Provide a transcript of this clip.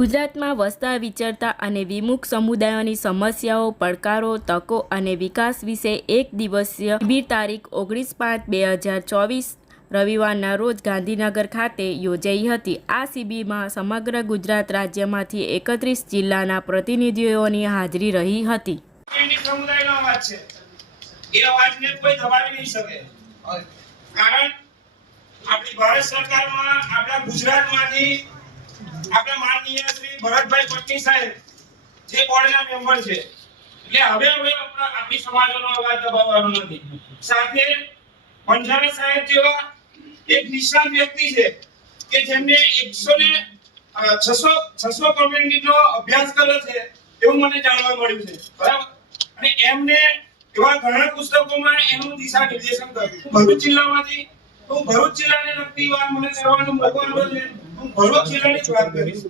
ગુજરાતમાં વસતા વિચરતા અને વિમુખ સમુદાયોની સમસ્યાઓ પડકારો તકો અને વિકાસ વિશે એક દિવસીય શિબિર તારીખ ઓગણીસ પાંચ બે હજાર ચોવીસ રવિવારના રોજ ગાંધીનગર ખાતે યોજાઈ હતી. આ શિબિરમાં સમગ્ર ગુજરાત રાજ્યમાંથી એકત્રીસ જિલ્લાના પ્રતિનિધિઓની હાજરી રહી હતી. ઇન્ડિયન સમુદાયનો અવાજ છે. એ અવાજને કોઈ દબાવી નહીં શકે. કારણ આપણી ભારત સરકારમાં આપણા ગુજરાતમાંથી આપણા માનનીય શ્રી ભરતભાઈ પટની સાહેબ, જે બોર્ડના મેમ્બર છે. એટલે હવે હવે આપણા- સમાજનો અવાજ દબાવવાનો નથી. સાથે બંજારા સાહેબ જેવા એક નિષ્ણાત વ્યક્તિ છે કે જેમને એકસો ને છસો છસો કમ્યુનિટીનો અભ્યાસ કર્યો છે એવું મને જાણવા મળ્યું છે. બરાબર? અને એમને એવા ઘણા પુસ્તકોમાં એનું દિશા નિર્દેશન કર્યું. ભરૂચ જિલ્લામાંથી હું ભરૂચ જિલ્લાને લગતી વાત મને કરવાનો મોકો મળ્યો છે. હું ભરૂચ જિલ્લાની જ વાત કરીશ